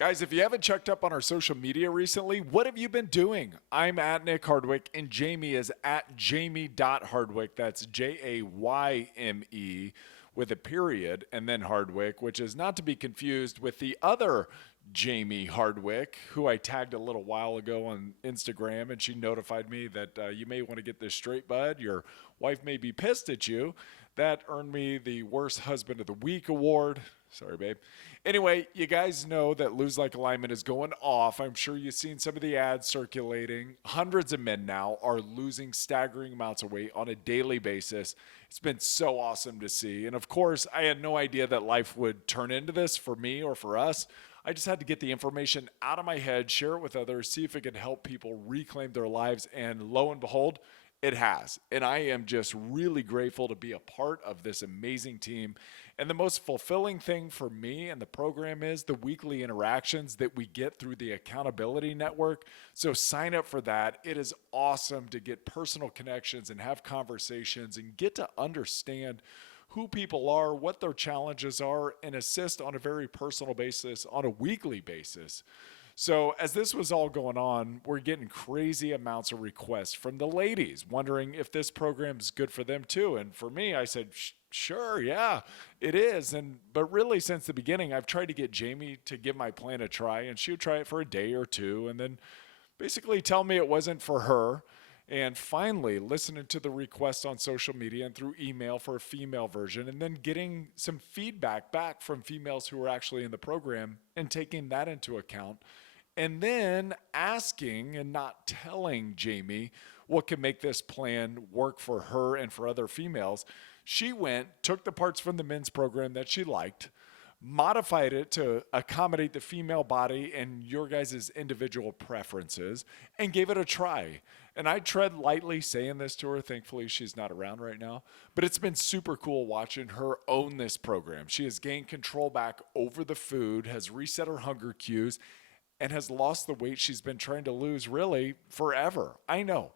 Guys, if you haven't checked up on our social media recently, what have you been doing? I'm at Nick Hardwick, and Jayme is at Jayme.Hardwick. That's Jayme with a period, and then Hardwick, which is not to be confused with the other Jayme Hardwick, who I tagged a little while ago on Instagram, and she notified me that you may want to get this straight, bud. Your wife may be pissed at you. That earned me the Worst Husband of the Week award. Sorry, babe. Anyway, you guys know that Lose Like Alignment is going off. I'm sure you've seen some of the ads circulating. Hundreds of men now are losing staggering amounts of weight on a daily basis. It's been so awesome to see. And of course, I had no idea that life would turn into this for me or for us. I just had to get the information out of my head, share it with others, see if it could help people reclaim their lives. And lo and behold, it has. And I am just really grateful to be a part of this amazing team. And the most fulfilling thing for me and the program is the weekly interactions that we get through the Accountability Network. So sign up for that. It is awesome to get personal connections and have conversations and get to understand who people are, what their challenges are, and assist on a very personal basis, on a weekly basis. So as this was all going on, we're getting crazy amounts of requests from the ladies wondering if this program is good for them too. And for me, I said, sure, yeah, it is. But really, since the beginning, I've tried to get Jayme to give my plan a try, and she would try it for a day or two and then basically tell me it wasn't for her. And finally, listening to the requests on social media and through email for a female version, and then getting some feedback back from females who were actually in the program and taking that into account. And then asking and not telling Jayme what can make this plan work for her and for other females. She went, took the parts from the men's program that she liked, modified it to accommodate the female body and your guys' individual preferences, and gave it a try. And I tread lightly saying this to her. Thankfully, she's not around right now. But it's been super cool watching her own this program. She has gained control back over the food, has reset her hunger cues, and has lost the weight she's been trying to lose really forever. I know.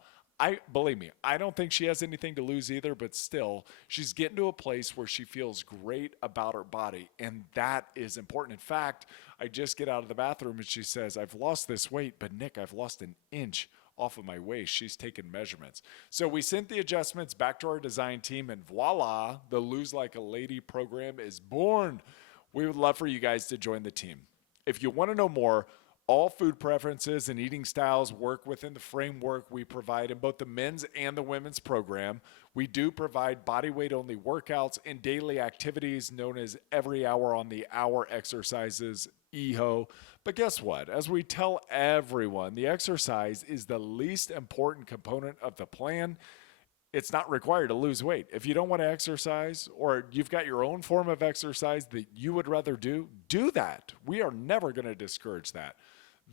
Believe me, I don't think she has anything to lose either, but still, she's getting to a place where she feels great about her body, and that is important. In fact, I just get out of the bathroom and she says, I've lost this weight, but Nick, I've lost an inch off of my waist. She's taken measurements. So we sent the adjustments back to our design team, and voila, the Lose Like a Lady program is born. We would love for you guys to join the team. If you want to know more, all food preferences and eating styles work within the framework we provide in both the men's and the women's program. We do provide body weight only workouts and daily activities known as every hour on the hour exercises, EHO. But guess what? As we tell everyone, the exercise is the least important component of the plan. It's not required to lose weight. If you don't want to exercise, or you've got your own form of exercise that you would rather do that. We are never going to discourage that.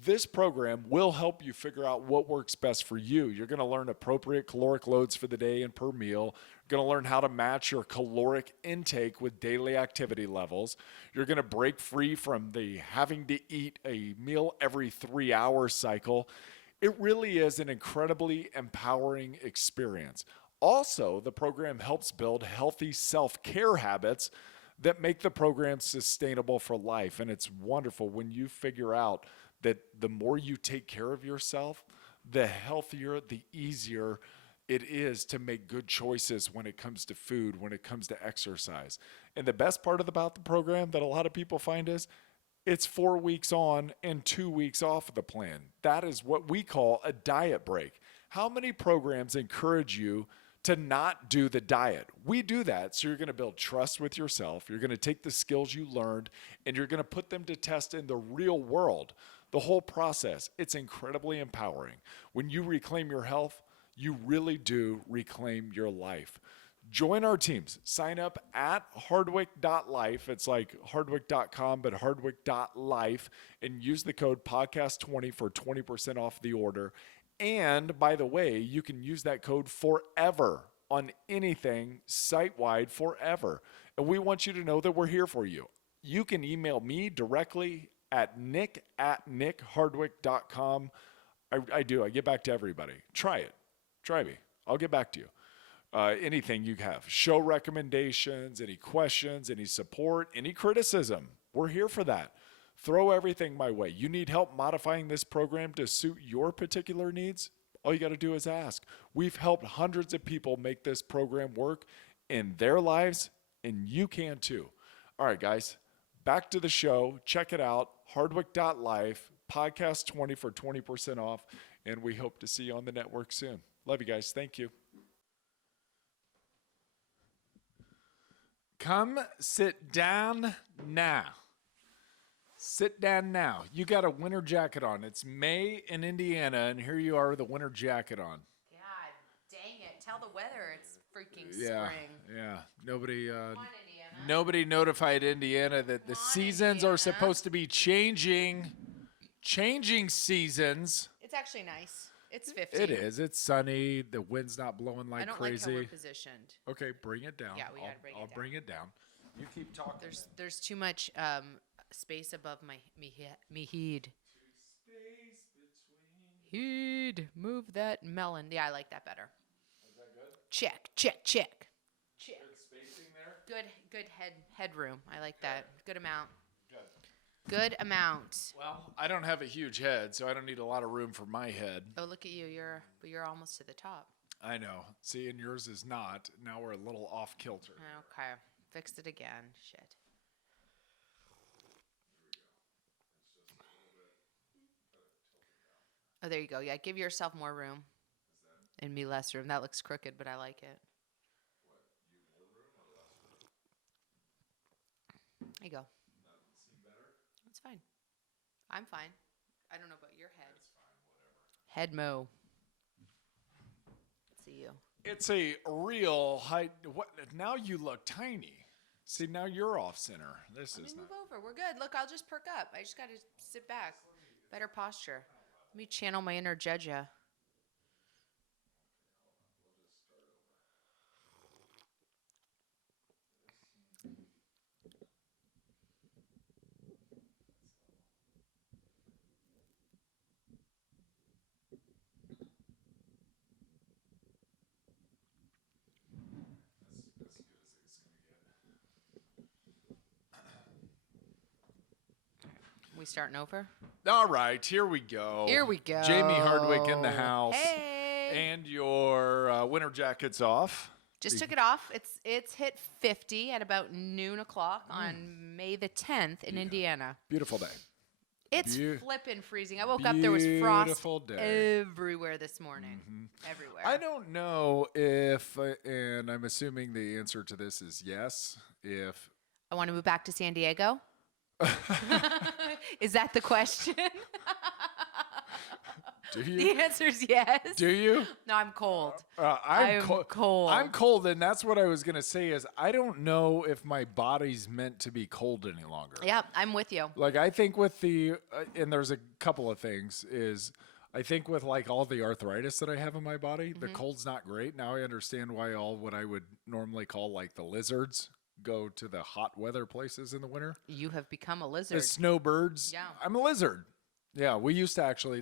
This program will help you figure out what works best for you. You're going to learn appropriate caloric loads for the day and per meal. You're going to learn how to match your caloric intake with daily activity levels. You're going to break free from the having to eat a meal every 3 hours cycle. It really is an incredibly empowering experience. Also, the program helps build healthy self-care habits that make the program sustainable for life. And it's wonderful when you figure out that the more you take care of yourself, the healthier, the easier it is to make good choices when it comes to food, when it comes to exercise. And the best part about the program that a lot of people find is it's 4 weeks on and 2 weeks off of the plan. That is what we call a diet break. How many programs encourage you to not do the diet? We do that so you're going to build trust with yourself. You're going to take the skills you learned and you're going to put them to test in the real world. The whole process, it's incredibly empowering. When you reclaim your health, you really do reclaim your life. Join our teams. Sign up at HardwickLIFE. It's like Hardwick.com, but Hardwick.life, and use the code podcast20 for 20% off the order. And by the way, you can use that code forever on anything site-wide forever. And we want you to know that we're here for you. You can email me directly at nick@nickhardwick.com. I do. I get back to everybody. Try it. Try me. I'll get back to you. Anything you have. Show recommendations, any questions, any support, any criticism. We're here for that. throw everything my way. You need help modifying this program to suit your particular needs? All you got to do is ask. We've helped hundreds of people make this program work in their lives, and you can too. All right, guys, back to the show. Check it out, hardwick.life, podcast 20 for 20% off, and we hope to see you on the network soon. Love you guys. Thank you. Come sit down now. Sit down now. You got a winter jacket on. It's May in Indiana, and here you are with a winter jacket on. God dang it. Tell the weather it's freaking Yeah, spring. yeah. Nobody, Come on, Indiana. nobody notified Indiana that the seasons are supposed to be changing seasons. It's actually nice. It's 50. It is. It's sunny. The wind's not blowing like I don't crazy. like how we're positioned. Okay, bring it down. Yeah, we gotta bring it I'll down. bring it down. You keep talking. There's too much space above me heed. Space between. Heed. Move that melon. Yeah, I like that better. Is that good? Check. Check. Good spacing there. Good headroom. I like that. Good amount. Good. Good amount. Well, I don't have a huge head, so I don't need a lot of room for my head. Oh, look at you. You're almost to the top. I know. See, and yours is not. Now we're a little off kilter. Okay. Fixed it again. Shit. Oh, there you go. Yeah, give yourself more room. And me less room. That looks crooked, but I like it. There you go. It's fine. I'm fine. I don't know about your head. Head mo. Let's see you. It's a real height. What? Now you look tiny. See, now you're off center. This Let is me not. move over. We're good. Look, I'll just perk up. I just got to sit back. Better posture. Let me channel my inner judge-a. We starting over? All right, here we go. Here we go. Jayme Hardwick in the house. Hey. And your winter jacket's off. Just took it off. It's hit 50 at about noon o'clock on May the 10th in Indiana. Beautiful day. It's flippin' freezing. I woke up, there was frost Beautiful day. everywhere this morning. Everywhere. I don't know if, and I'm assuming the answer to this is yes, if. I want to move back to San Diego. Is that the question? Do you? The answer is yes. Do you? No, I'm cold. I'm cold. I'm cold, and that's what I was gonna say. Is I don't know if my body's meant to be cold any longer. Yeah, I'm with you. Like I think with the, and there's a couple of things. Is I think with like all the arthritis that I have in my body, the cold's not great. Now I understand why all what I would normally call like the lizards go to the hot weather places in the winter. You have become a lizard. The snowbirds. Yeah. I'm a lizard. Yeah, we used to actually.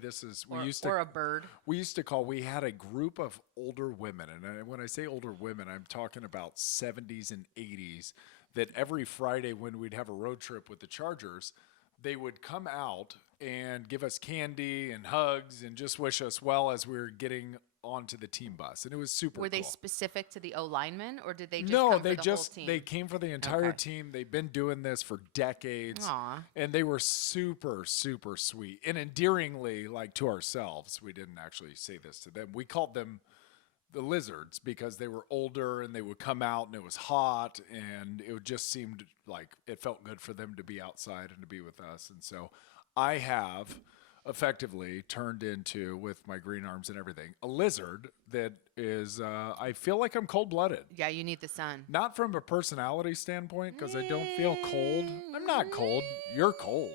Or a bird. We used to call. We had a group of older women, and when I say older women, I'm talking about 70s and 80s. That every Friday when we'd have a road trip with the Chargers, they would come out and give us candy and hugs and just wish us well as we were getting onto the team bus, and it was super. Were they cool. specific to the O linemen, or did they just No, come they for the just whole team? they came for the entire Okay. team. They've been doing this for decades, Aw. and they were super sweet and endearingly like to ourselves. We didn't actually say this to them. We called them the lizards because they were older and they would come out and it was hot and it just seemed like it felt good for them to be outside and to be with us. And so I have effectively turned into, with my green arms and everything, a lizard that is, I feel like I'm cold-blooded. Yeah, you need the sun. Not from a personality standpoint, because I don't feel cold. I'm not cold. You're cold.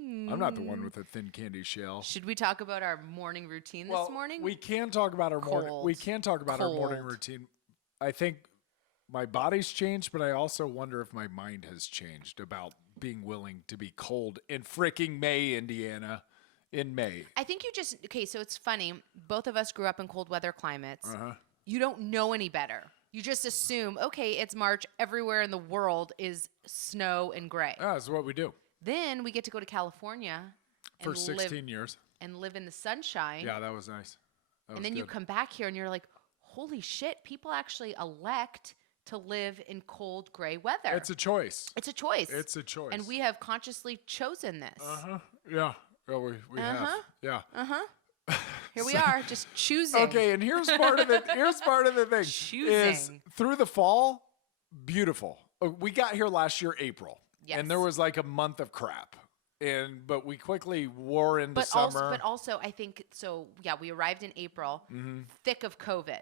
I'm not the one with a thin candy shell. Should we talk about our morning routine this morning? We can talk about our morning. Cold. We can talk about our morning Cold. routine. I think my body's changed, but I also wonder if my mind has changed about being willing to be cold in freaking May, Indiana. In May. I think you just, okay, so it's funny. Both of us grew up in cold weather climates. Uh-huh. You don't know any better. You just assume, okay, it's March. Everywhere in the world is snow and gray. That's what we do. Then we get to go to California For 16 years. and live in the sunshine. Yeah, that was nice. And then you come back here and you're like, holy shit, people actually elect to live in cold, gray weather. It's a choice. It's a choice. It's a choice. And we have consciously chosen this. Yeah. Well, we have. Yeah. Here we are, just choosing. Okay, and here's part of the thing. Choosing. Is through the fall, beautiful. We got here last year, April. Yes. And there was like a month of crap. But we quickly wore into summer. But also, I think, so yeah, we arrived in April, thick of COVID.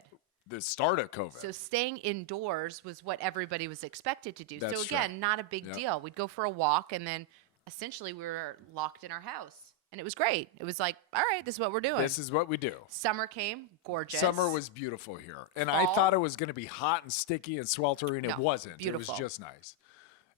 The start of COVID. So staying indoors was what everybody was expected to do. That's so again, true. not a big deal. We'd go for a walk, and then essentially we were locked in our house. And it was great. It was like, all right, this is what we're doing. This is what we do. Summer came, gorgeous. Summer was beautiful here. And Fall. I thought it was going to be hot and sticky and sweltering. No, It wasn't. beautiful. It was just nice.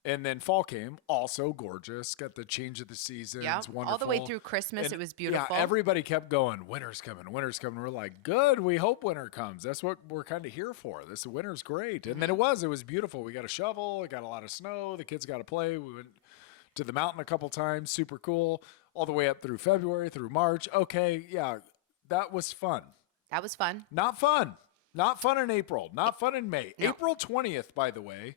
And then fall came, also gorgeous. Got the change of the seasons. Yeah, Wonderful. all the way through Christmas, And, it was beautiful. Yeah, everybody kept going, winter's coming, winter's coming. We're like, good, we hope winter comes. That's what we're kind of here for. This winter's great. And then it was beautiful. We got a shovel, we got a lot of snow, the kids got to play. We went to the mountain a couple times, super cool, all the way up through February, through March. Okay, yeah, that was fun. That was fun. Not fun. Not fun in April. Not fun in May. No. April 20th, by the way,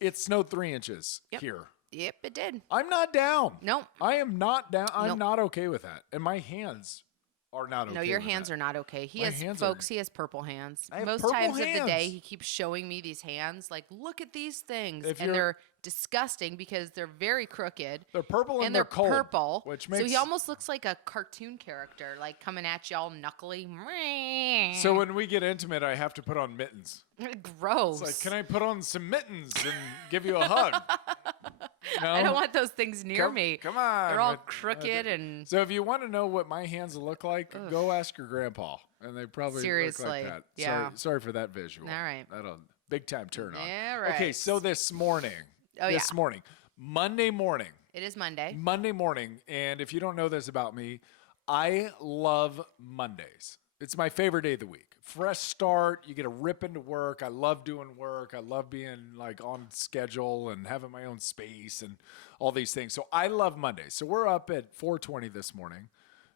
it snowed 3 inches here. Yep, it did. I'm not down. Nope. I am not down. I'm Nope. not okay with that. And my hands are not okay. No, your with hands that. are not okay. He My has, hands folks, he has purple hands. I have Most purple times of the day, hands. he keeps showing me these hands. Like, look at these things. If And you're- they're disgusting because they're very crooked. They're purple and they're they're cold, purple. which So makes he almost looks like a cartoon character, like coming at you all knuckly. So when we get intimate, I have to put on mittens. Gross. It's like, can I put on some mittens and give you a hug? No? I don't want those things near me. Come on. They're all But- crooked and So if you want to know what my hands look like, go ask your grandpa, and they probably Seriously, look like that. yeah. Sorry for that visual. All right. That'll big time turn on. All right. Okay, so this morning. Oh, this yeah. morning. Monday morning. it is Monday. Monday morning, and if you don't know this about me, I love Mondays. It's my favorite day of the week. Fresh start, you get a rip into work. I love doing work. I love being like on schedule and having my own space and all these things. So I love Mondays. So we're up at 4:20 this morning.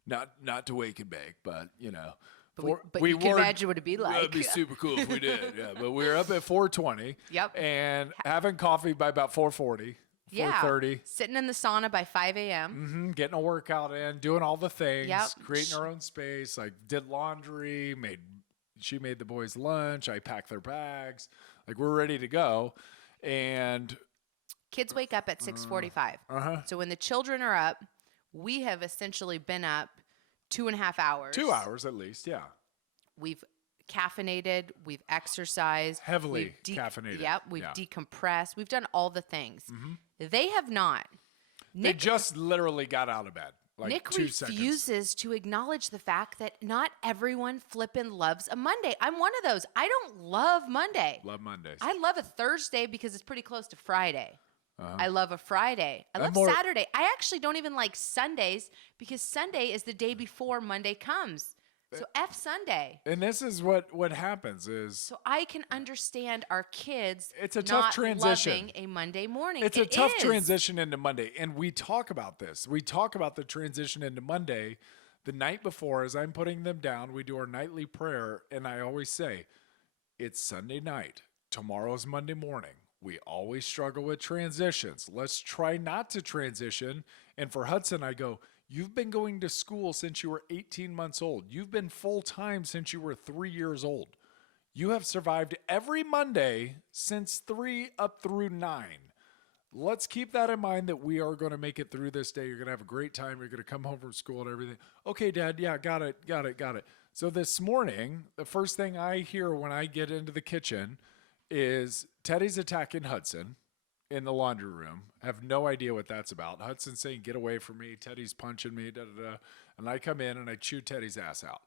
Not to wake and bake, but you know. But you can imagine what it'd be like. That'd be super cool if we did. Yeah, but we're up at 4:20. Yep. And having coffee by about 4:40. Yeah. 4:30. Sitting in the sauna by 5 a.m. Getting a workout in, doing all the things, Yep. creating our own space. Like did laundry, she made the boys lunch. I packed their bags. Like we're ready to go. And Kids wake up at 6:45. Uh-huh. So when the children are up, we have essentially been up 2.5 hours. 2 hours at least, yeah. We've caffeinated. We've exercised. Heavily we've caffeinated. Yep. We've Yeah. decompressed. We've done all the things. They have not. They Nick, just literally got out of bed. Like Nick 2 seconds. refuses to acknowledge the fact that not everyone flippin' loves a Monday. I'm one of those. I don't love Monday. Love Mondays. I love a Thursday because it's pretty close to Friday. I love a Friday. I I'm love more- Saturday. I actually don't even like Sundays because Sunday is the day before Monday comes. So F Sunday. And this is what happens is So I can understand our kids It's a tough not transition. loving a Monday morning. it's It a tough is. transition into Monday. And we talk about this. We talk about the transition into Monday the night before as I'm putting them down. We do our nightly prayer. And I always say, it's Sunday night. Tomorrow's Monday morning. We always struggle with transitions. Let's try not to transition. And for Hudson, I go, you've been going to school since you were 18 months old. You've been full-time since you were 3 years old. You have survived every Monday since 3 up through 9. Let's keep that in mind that we are going to make it through this day. You're going to have a great time. You're going to come home from school and everything. Okay, Dad. Yeah, got it. So this morning, the first thing I hear when I get into the kitchen is Teddy's attacking Hudson in the laundry room. I have no idea what that's about. Hudson's saying, get away from me. Teddy's punching me. And I come in and I chew Teddy's ass out.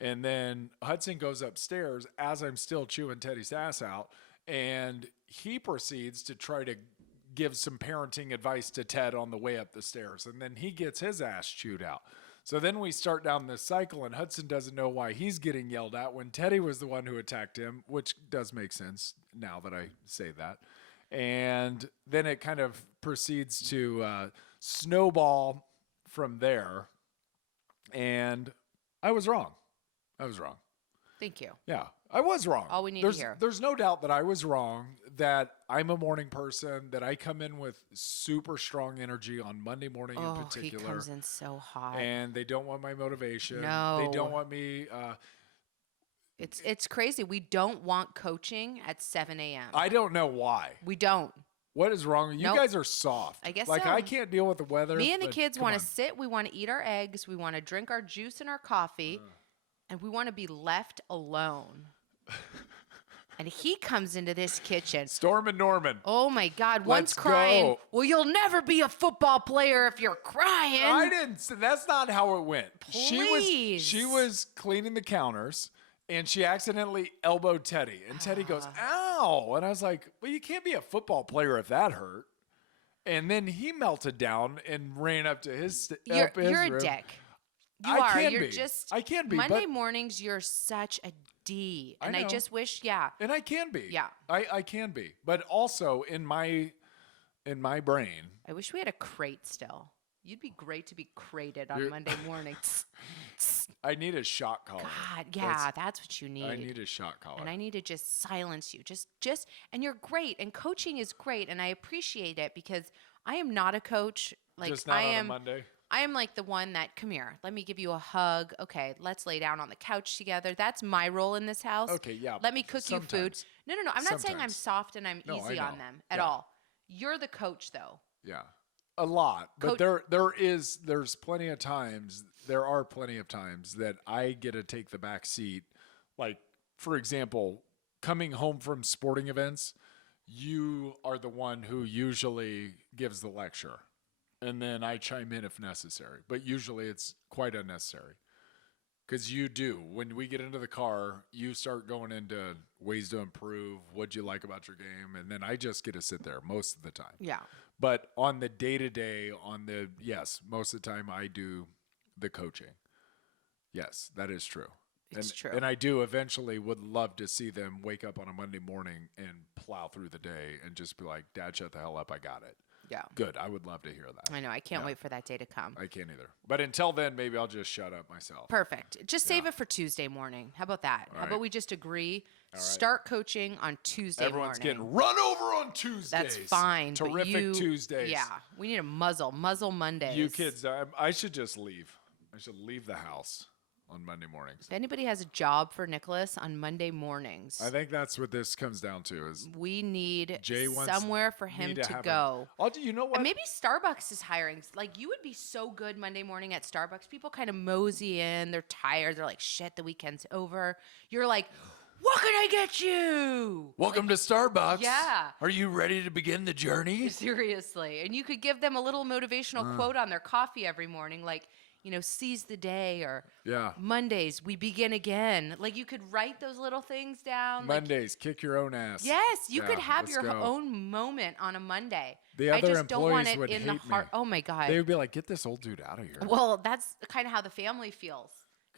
And then Hudson goes upstairs as I'm still chewing Teddy's ass out. And he proceeds to try to give some parenting advice to Ted on the way up the stairs. And then he gets his ass chewed out. So then we start down this cycle, and Hudson doesn't know why he's getting yelled at when Teddy was the one who attacked him, which does make sense now that I say that. And then it kind of proceeds to snowball from there. And I was wrong. Thank you. Yeah, I was wrong. All we need to hear. There's no doubt that I was wrong, that I'm a morning person, that I come in with super strong energy on Monday morning in particular. He comes in so hot. And they don't want my motivation. No. They don't want me. It's crazy. We don't want coaching at 7 a.m. I don't know why. We don't. What is wrong? You Nope. guys are soft. I guess like so. I can't deal with the weather. Me and the but kids come want on. to sit. We want to eat our eggs. We want to drink our juice and our coffee. And we want to be left alone. And he comes into this kitchen. Storm and Norman. Oh, my God. Once Let's crying, go. well, you'll never be a football player if you're crying. I didn't. That's not how it went. Please. She was cleaning the counters, and she accidentally elbowed Teddy. And Teddy goes, "Ow!" And I was like, "Well, you can't be a football player if that hurt." And then he melted down and ran up to his. You're a room. dick. You I are. can You're be. just. I can be. Monday but, mornings, you're such a D. And I know. just wish, yeah. And I can be. Yeah. I can be. But also in my brain. I wish we had a crate still. You'd be great to be crated on Monday mornings. I need a shot collar. God, yeah, that's what you need. I need a shot collar. And I need to just silence you. Just, and you're great. And coaching is great. And I appreciate it because I am not a coach. Like Just not I on am. a Monday. I am like the one that, come here, let me give you a hug. Okay, let's lay down on the couch together. That's my role in this house. Okay, yeah. Let me cook you food. Sometimes. No. I'm not saying I'm Sometimes. soft and I'm No, I easy on know. them at Yeah. all. You're the coach, though. Yeah. A lot. But there's plenty of times, there are plenty of times that I get to take the back seat. Like, for example, coming home from sporting events, you are the one who usually gives the lecture. And then I chime in if necessary. But usually it's quite unnecessary. Because you do. When we get into the car, you start going into ways to improve, what'd you like about your game, and then I just get to sit there most of the time. Yeah. But on the day-to-day, yes, most of the time I do the coaching. Yes, that is true. It's true. And I do eventually would love to see them wake up on a Monday morning and plow through the day and just be like, "Dad, shut the hell up, I got it." Yeah. Good. I would love to hear that. I know. I can't wait for that day to come. I can't either. But until then, maybe I'll just shut up myself. Perfect. Just save it for Tuesday morning. How about that? How right. about we just agree? right. Start coaching on Tuesday Everyone's morning. getting run over on Tuesdays. That's fine. but Terrific Tuesdays. Yeah. We need a muzzle Mondays. You kids, I should just leave. I should leave the house on Monday mornings. If anybody has a job for Nicholas on Monday mornings, I think that's what this comes down to is we need Jay wants somewhere for him me to have go. you know what? And maybe Starbucks is hiring. Like, you would be so good Monday morning at Starbucks. People kind of mosey in. They're tired. They're like, shit, the weekend's over. You're like, what can I get you? Welcome to Starbucks. Yeah. Are you ready to begin the journey? Seriously. And you could give them a little motivational quote on their coffee every morning, like, seize the day, or Yeah. Mondays, we begin again. Like, you could write those little things down. Mondays, kick your own ass. Yes, you Yeah, could have let's your go. own moment on a Monday. The I other just don't want employees it would in the hate me. heart. Oh my God. They would be like, get this old dude out of here. Well, that's kind of how the family feels.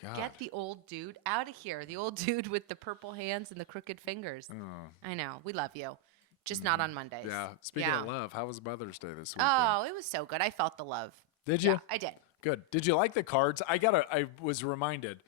God. Get the old dude out of here. The old dude with the purple hands and the crooked fingers. I know. We love you. Just not on Mondays. Yeah. Speaking of love, how was Mother's Day this week? Oh, it was so good. I felt the love. Did you? Yeah, I did. Good. Did you like the cards? I was reminded.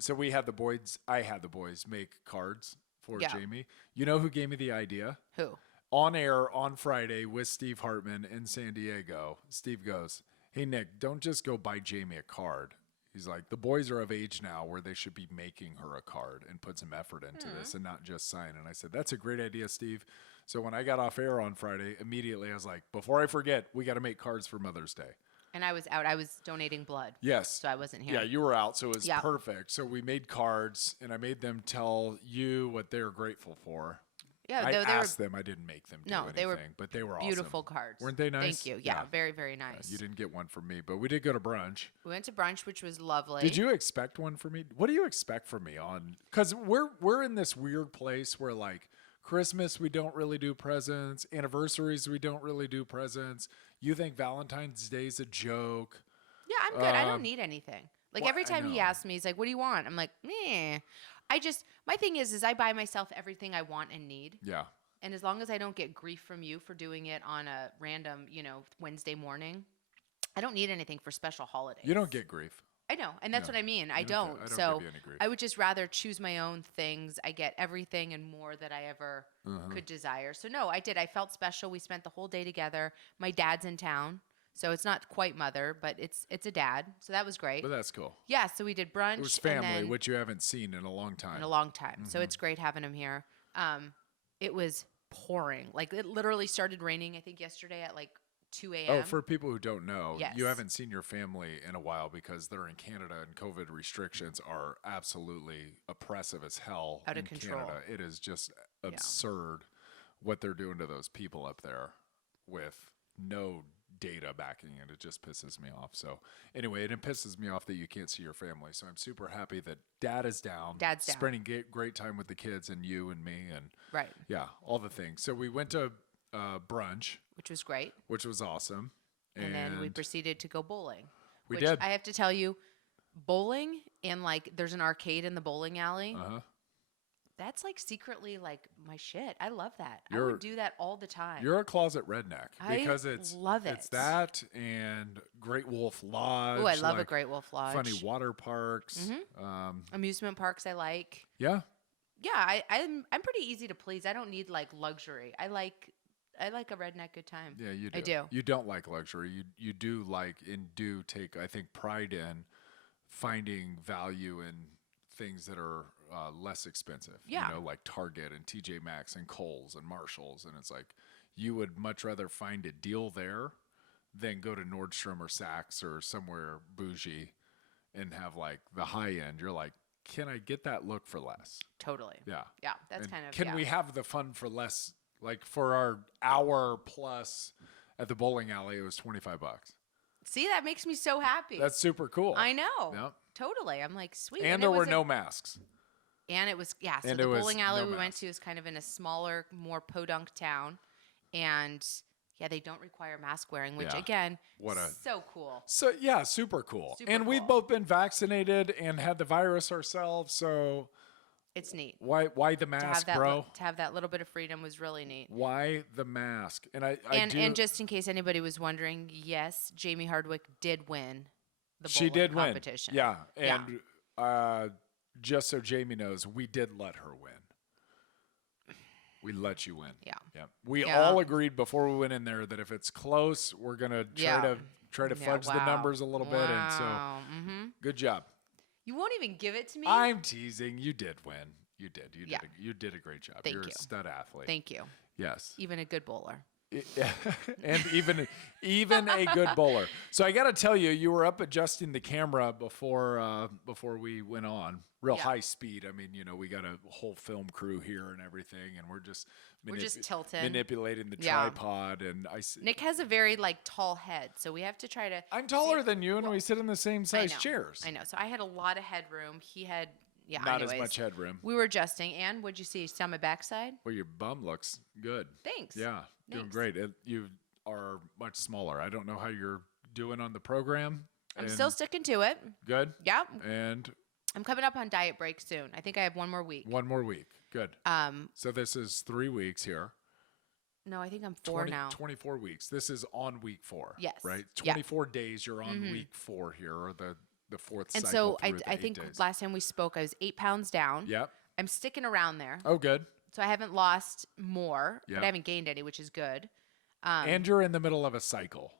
So I had the boys make cards for Yeah. Jayme. You know who gave me the idea? Who? On air on Friday with Steve Hartman in San Diego. Steve goes, "Hey Nick, don't just go buy Jayme a card." He's like, "The boys are of age now where they should be making her a card and put some effort into this and not just sign." And I said, "That's a great idea, Steve." So when I got off air on Friday, immediately I was like, "Before I forget, we got to make cards for Mother's Day." And I was out. I was donating blood. Yes. So I wasn't here. Yeah, you were out, so it was Yeah. perfect. So we made cards, and I made them tell you what they're grateful for. Yeah, I they were asked them. I didn't make them do No, anything, they were but they were beautiful awesome. cards. Weren't they nice? Thank you. Yeah, very, very nice. You didn't get one from me, but we did go to brunch. We went to brunch, which was lovely. Did you expect one from me? What do you expect from me on? Because we're in this weird place where, like, Christmas we don't really do presents, anniversaries we don't really do presents. You think Valentine's Day's a joke? Yeah, I'm good. I don't need anything. Like, well, every I time he know. asks me, he's like, "What do you want?" I'm like, "Meh." My thing is I buy myself everything I want and need. Yeah. And as long as I don't get grief from you for doing it on a random, Wednesday morning, I don't need anything for special holidays. You don't get grief. I know. And that's what I mean. I I don't. don't So give you any grief. I would just rather choose my own things. I get everything and more that I ever could desire. So no, I did. I felt special. We spent the whole day together. My dad's in town. So it's not quite mother, but it's a dad. So that was great. But that's cool. Yeah, so we did brunch. It was family, and then, which you haven't seen in a long time. in a long time. So it's great having him here. It was pouring. Like it literally started raining, I think, yesterday at like 2 a.m. Oh, for people who don't know, Yes. you haven't seen your family in a while because they're in Canada and COVID restrictions are absolutely oppressive as hell Out of in control. Canada. It is just absurd what they're doing to those people up there with no data backing it. It just pisses me off. So anyway, it pisses me off that you can't see your family. So I'm super happy that dad is down. Dad's down. Spending great time with the kids and you and me and Right. yeah, all the things. So we went to brunch, Which was great. which was awesome. And then we proceeded to go bowling. We which did. I have to tell you, bowling and like there's an arcade in the bowling alley. Uh-huh. That's like secretly like my shit. I love that. I You're- would do that all the time. You're a closet redneck I because it's love It's it. that and Great Wolf Lodge. Oh, I love a like Great Wolf Lodge. funny water parks. Amusement parks I like. Yeah, Yeah, I'm pretty easy to please. I don't need like luxury. I like a redneck good time. yeah, you do. I do. You don't like luxury. You do like and do take, I think, pride in finding value in things that are less expensive. Yeah. You know, like Target and TJ Maxx and Kohl's and Marshalls, and it's like you would much rather find a deal there than go to Nordstrom or Saks or somewhere bougie and have like the high end. You're like, can I get that look for less? Totally. Yeah. Yeah, that's And kind of can yeah. we have the fun for less? Like for our hour plus at the bowling alley, it was $25. See, that makes me so happy. That's super cool. I know. Yep. Totally. I'm like, sweet. And it there were was no masks. And it was, yeah. So And the it was bowling alley no we went mask. to is kind of in a smaller, more podunk town. And yeah, they don't require mask wearing, which Yeah. again, What a- so cool. So yeah, super cool. Super and we've cool. both been vaccinated and had the virus ourselves. So It's neat. why the To have mask, that, bro? to have that little bit of freedom was really neat. Why the mask? And I And do. and just in case anybody was wondering, yes, Jayme Hardwick did win the she bowling did win. competition. Yeah. Yeah. And just so Jamie knows, we did let her win. We let you win. Yeah. Yeah. We Yeah. all agreed before we went in there that if it's close, we're gonna try to Yeah, fudge the wow. numbers a little bit. And so Wow. Mm-hmm. good job. You won't even give it to me? I'm teasing. You did win. You did. Yeah. You did a great job. Thank You're you. a stud athlete. Thank you. Yes. Even a good bowler. Yeah. And even a good bowler. So I got to tell you, you were up adjusting the camera before we went on, real Yeah. high speed. I mean, we got a whole film crew here and everything, and we're just tilting. manipulating the Yeah. tripod. And Nick has a very like tall head, so we have to try to. I'm taller than you, and we sit in the same I size know. chairs. I know. So I had a lot of headroom. He had Not anyways, as much headroom. We were adjusting, and what'd you see? See on my backside? Well, your bum looks good. Thanks. Yeah, doing Thanks. great. You are much smaller. I don't know how you're doing on the program. I'm and still sticking to it. good. Yeah. And I'm coming up on diet break soon. I think I have one more week. one more week. Good. Um, So this is 3 weeks here. no, I think I'm 4 now. 24 weeks. This is on week 4. Yes. Right? Yeah. 24 days. You're on week 4 here, or the fourth And cycle so I through the I 8 think days. last time we spoke, I was 8 pounds down. Yep. I'm sticking around there. Oh, good. So I haven't lost more, Yep. but I haven't gained any, which is good. And you're in the middle of a cycle,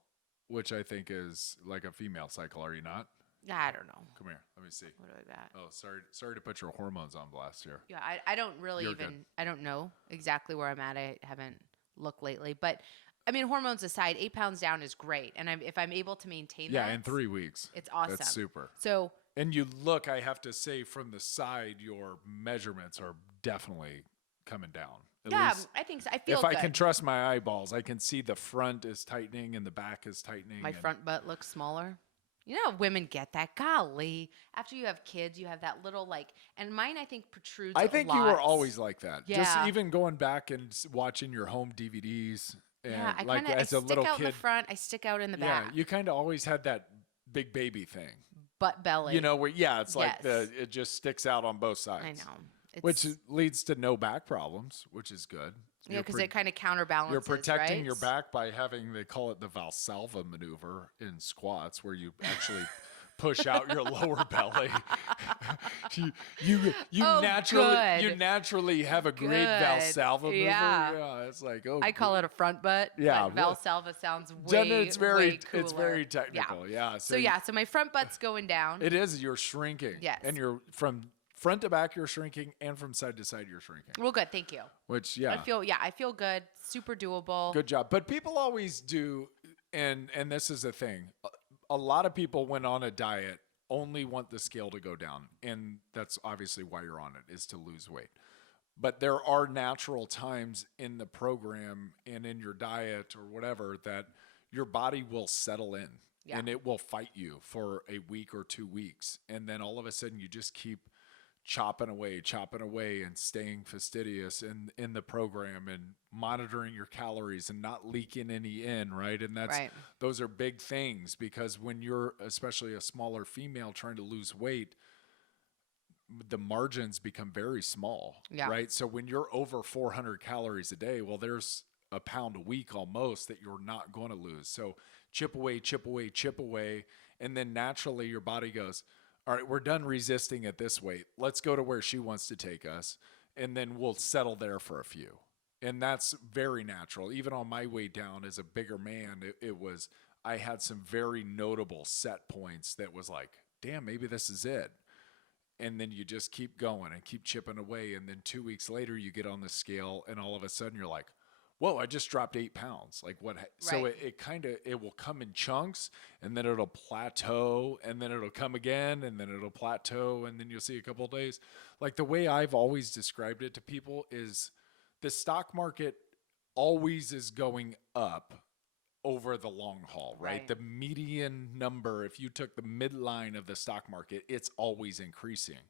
which I think is like a female cycle, are you not? I don't know. Come here. Let me see. What do I got? Oh, sorry to put your hormones on blast here. Yeah, I don't really You're even, good. I don't know exactly where I'm at. I haven't looked lately. But, I mean, hormones aside, 8 pounds down is great. And if I'm able to maintain Yeah, that. in 3 weeks. It's awesome. That's super. So, And you look, I have to say, from the side, your measurements are definitely coming down. At yeah, least I think so. I feel if good. I can trust my eyeballs, I can see the front is tightening and the back is tightening. My and- front butt looks smaller. You know, women get that. Golly. After you have kids, you have that little, like, and mine, I think, protrudes I think you were lot. always like that. Just Yeah. even going back and watching your home DVDs. And Yeah, I like kind of as a stick little out in the kid. front. I stick out in the Yeah, back. you kind of always had that big baby thing. Butt belly. Where it's like Yes. it just sticks out on both sides. I know. Which leads to no back problems, which is good. Yeah, because it kind of counterbalances. You're protecting right? your back by having, they call it the Valsalva maneuver in squats, where you actually push out your lower belly. you naturally have a great Valsalva maneuver. Yeah, it's like, I call it a front butt. Yeah, but Valsalva sounds way cooler. It's very technical. Yeah. So my front butt's going down. It is. You're shrinking. Yes. And you're from front to back, you're shrinking, and from side to side, you're shrinking. Well, good. Thank you. Which, I feel good. Super doable. Good job. But people always do, and this is a thing. A lot of people, when on a diet, only want the scale to go down. And that's obviously why you're on it, is to lose weight. But there are natural times in the program and in your diet or whatever that your body will settle in. Yeah. And it will fight you for a week or 2 weeks. And then all of a sudden you just keep chopping away and staying fastidious in the program and monitoring your calories and not leaking any in, right? And those are big things, because when you're especially a smaller female trying to lose weight, the margins become very small, right? So when you're over 400 calories a day, well, there's a pound a week almost that you're not going to lose. So chip away, and then naturally your body goes, all right, we're done resisting at this weight. Let's go to where she wants to take us, and then we'll settle there for a few. And that's very natural. Even on my way down as a bigger man, I had some very notable set points that was like, damn, maybe this is it. And then you just keep going and keep chipping away. And then 2 weeks later, you get on the scale, and all of a sudden you're like, whoa, I just dropped 8 pounds. Like what? Right. So it will come in chunks, and then it'll plateau, and then it'll come again, and then it'll plateau, and then you'll see a couple of days. Like the way I've always described it to people is the stock market always is going up over the long haul, right? The median number, if you took the midline of the stock market, it's always increasing.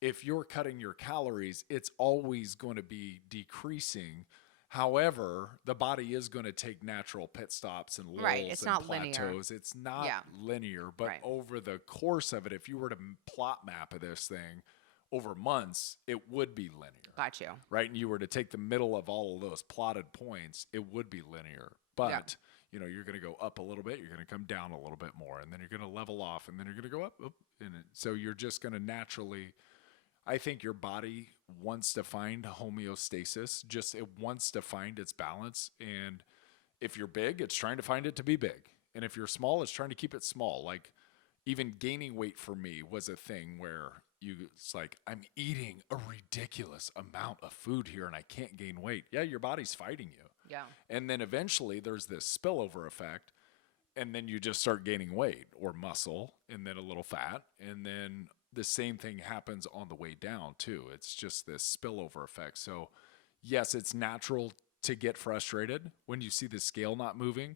If you're cutting your calories, it's always going to be decreasing. However, the body is going to take natural pit stops and lulls it's and not plateaus. Linear. It's not linear, but over the course of it, if you were to plot map of this thing over months, it would be linear. Got you. Right? And you were to take the middle of all of those plotted points, it would be linear. But, you're going to go up a little bit, you're going to come down a little bit more, and then you're going to level off, and then you're going to go up. And so you're just going to naturally... I think your body wants to find homeostasis. It wants to find its balance. And if you're big, it's trying to find it to be big. And if you're small, it's trying to keep it small. Like even gaining weight for me was a thing where it's like, I'm eating a ridiculous amount of food here and I can't gain weight. Yeah, your body's fighting you. Yeah. And then eventually there's this spillover effect. And then you just start gaining weight or muscle and then a little fat. And then the same thing happens on the way down too. It's just this spillover effect. So yes, it's natural to get frustrated when you see the scale not moving,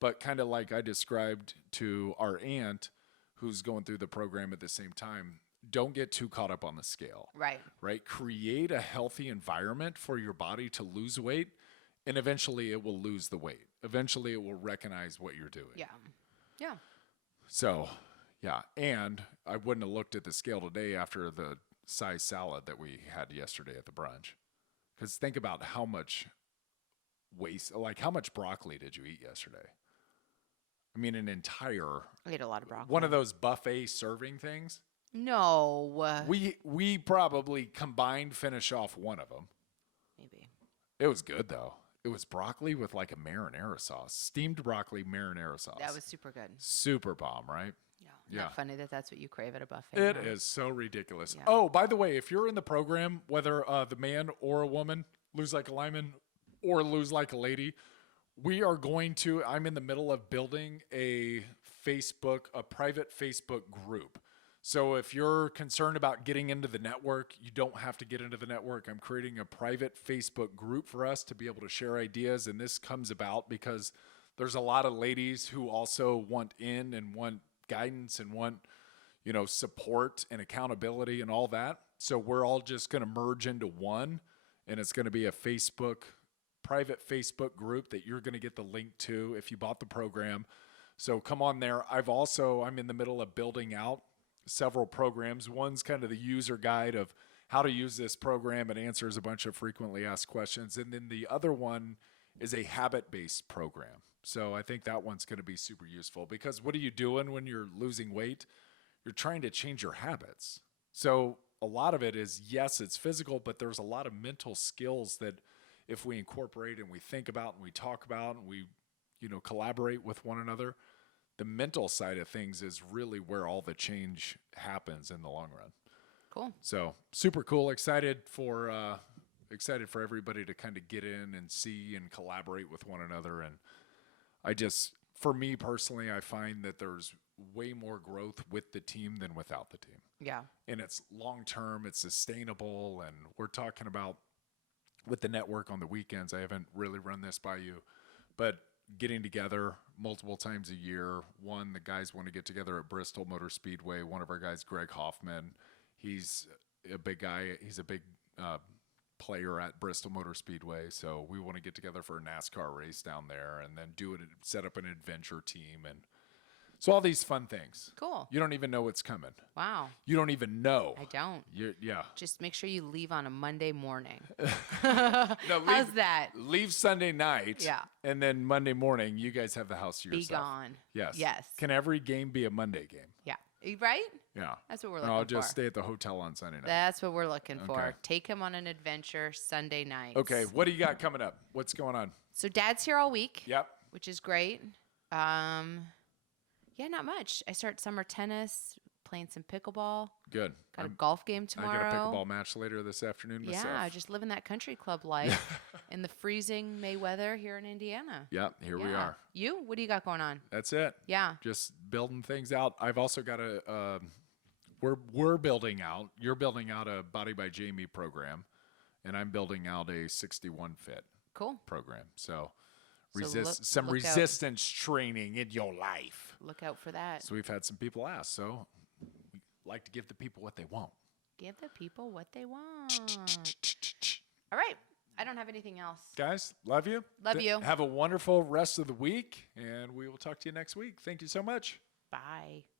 but kind of like I described to our aunt who's going through the program at the same time, don't get too caught up on the scale. Right? Create a healthy environment for your body to lose weight, and eventually it will lose the weight. Eventually it will recognize what you're doing. Yeah. So, yeah, and I wouldn't have looked at the scale today after the size salad that we had yesterday at the brunch. Because think about how much how much broccoli did you eat yesterday? I mean, I ate a lot of broccoli. One of those buffet serving things? No. We probably combined finish off one of them. Maybe. It was good, though. It was broccoli with like a marinara sauce. Steamed broccoli marinara sauce. That was super good. Super bomb, right? Yeah. Not funny that's what you crave at a buffet. It is so ridiculous. Yeah. Oh, by the way, if you're in the program, whether the man or a woman, lose like a lineman or lose like a lady, I'm in the middle of building a private Facebook group. So if you're concerned about getting into the network, you don't have to get into the network. I'm creating a private Facebook group for us to be able to share ideas. And this comes about because there's a lot of ladies who also want in and want guidance and want, support and accountability and all that. So we're all just going to merge into one, and it's going to be a private Facebook group that you're going to get the link to if you bought the program. So come on there. I'm in the middle of building out several programs. One's kind of the user guide of how to use this program. It answers a bunch of frequently asked questions. And then the other one is a habit-based program. So I think that one's going to be super useful, because what are you doing when you're losing weight? You're trying to change your habits. So a lot of it is, yes, it's physical, but there's a lot of mental skills that if we incorporate and we think about and we talk about and we, collaborate with one another, the mental side of things is really where all the change happens in the long run. Cool. So super cool. Excited for everybody to kind of get in and see and collaborate with one another. And for me personally, I find that there's way more growth with the team than without the team. Yeah. And it's long-term, it's sustainable. And we're talking about with the network on the weekends, I haven't really run this by you, but getting together multiple times a year. One, the guys want to get together at Bristol Motor Speedway. One of our guys, Greg Hoffman, he's a big guy. He's a big player at Bristol Motor Speedway. So we want to get together for a NASCAR race down there and then set up an adventure team. And so all these fun things. Cool. You don't even know what's coming. Wow. You don't even know. I don't. Yeah. Just make sure you leave on a Monday morning. No, How's that? Leave Sunday night. Yeah. And then Monday morning, you guys have the house to yourself. Be gone. Yes. Yes. Can every game be a Monday game? Yeah. Right? Yeah. That's what we're looking I'll for. just stay at the hotel on Sunday night. That's what we're looking for. Okay. Take him on an adventure Sunday night. Okay. What do you got coming up? What's going on? So Dad's here all week. Yep. Which is great. Yeah, not much. I start summer tennis, playing some pickleball. Good. Got a golf game tomorrow. I got a pickleball match later this afternoon myself. Yeah, just living that country club life in the freezing May weather here in Indiana. Yep, here we are. You? What do you got going on? That's it. Yeah. Just building things out. I've also got you're building out a Body by Jayme program, and I'm building out a 61 Fit program. So some resistance training in your life. Look out for that. So we've had some people ask. So we like to give the people what they want. Give the people what they want. All right. I don't have anything else. Guys, love you. Love you. Have a wonderful rest of the week, and we will talk to you next week. Thank you so much. Bye.